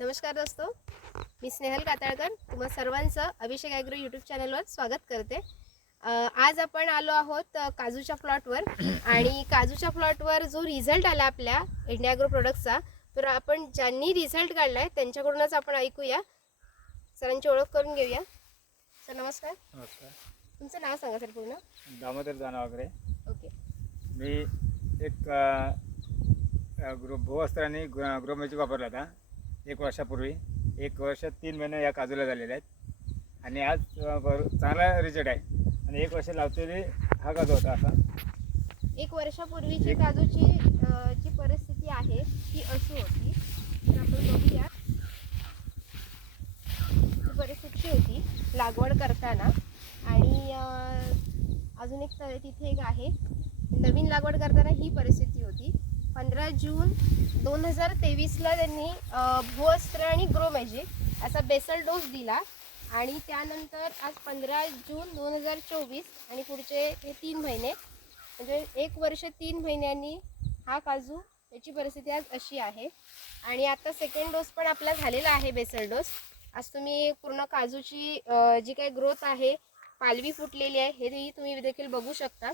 नमस्कार दोस्तो. मी स्नेहल कातळकर. तुम्हा सर्वांचं अभिषेक ॲग्रो यूट्यूब चॅनलवर स्वागत करते. आज आपण आलो आहोत काजूच्या प्लॉटवर. आणि काजूच्या प्लॉटवर जो रिझल्ट आला आपल्या इंडिया ॲग्रो प्रोडक्टचा तर आपण ज्यांनी रिझल्ट काढलाय त्यांच्याकडूनच आपण ऐकूया. सरांची ओळख करून घेऊया. सर नमस्कार. नमस्कार. तुमचं नाव सांगा सर पूर्ण. दामोदर जाना वगैरे ओके. मी एक ग्रो भूवस्त्र आणि ग्रो मॅजिक वापरला होता. एक वर्षापूर्वी एक वर्ष तीन महिने या काजूला झालेले आहेत. आणि आज बर चांगला रिझल्ट आहे. आणि एक वर्ष लावलेली हा काजू होता असा. एक वर्षापूर्वीची काजूची अ, जी परिस्थिती आहे ती अशी होती. तर आपण बघूया. ही परिस्थिती होती लागवड करताना. आणि अ, अजून एक तर तिथे एक आहे. नवीन लागवड करताना ही परिस्थिती होती. पंधरा जून दोन हजार तेवीसला त्यांनी भूअस्त्र आणि ग्रो मॅजिक असा बेसल डोस दिला. आणि त्यानंतर आज पंधरा जून दोन हजार चोवीस आणि पुढचे हे तीन महिने म्हणजे एक वर्ष तीन महिन्यांनी हा काजू याची परिस्थिती आज अशी आहे. आणि आता सेकंड डोस पण आपला झालेला आहे बेसल डोस. आज तुम्ही पूर्ण काजूची जी काही ग्रोथ आहे पालवी फुटलेली आहे हे तुम्ही देखील बघू शकता.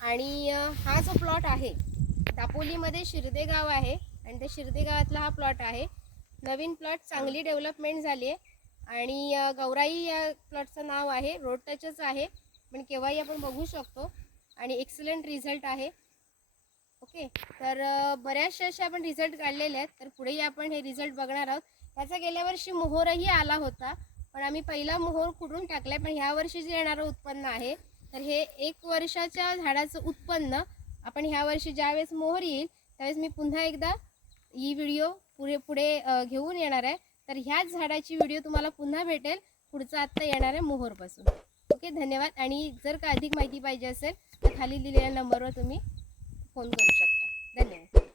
आणि हा जो प्लॉट आहे दापोलीमध्ये शिर्दे गाव आहे आणि त्या शिर्दे गावातला हा प्लॉट आहे. नवीन प्लॉट चांगली डेव्हलपमेंट झाली आहे आणि गौराई या प्लॉटचं नाव आहे रोड टचच आहे पण केव्हाही आपण बघू शकतो आणि एक्सलंट रिझल्ट आहे. ओके? तर बऱ्याचशा असे आपण रिझल्ट काढलेले आहेत तर पुढेही आपण हे रिझल्ट बघणार आहोत. त्याचा गेल्या वर्षी मोहोरही आला होता पण आम्ही पहिला मोहोर कुठून आहे पण ह्या वर्षी जे येणारं उत्पन्न आहे तर हे एक वर्षाच्या झाडाचं उत्पन्न. आपण ह्या वर्षी ज्यावेळेस मोहर येईल त्यावेळेस मी पुन्हा एकदा ही व्हिडिओ पुढे पुढे घेऊन येणार आहे. तर ह्याच झाडाची व्हिडिओ तुम्हाला पुन्हा भेटेल. पुढचा आत्ता येणार आहे मोहोरपासून. ओके धन्यवाद. आणि जर का अधिक माहिती पाहिजे असेल तर खाली दिलेल्या नंबरवर तुम्ही फोन करू शकता. धन्यवाद.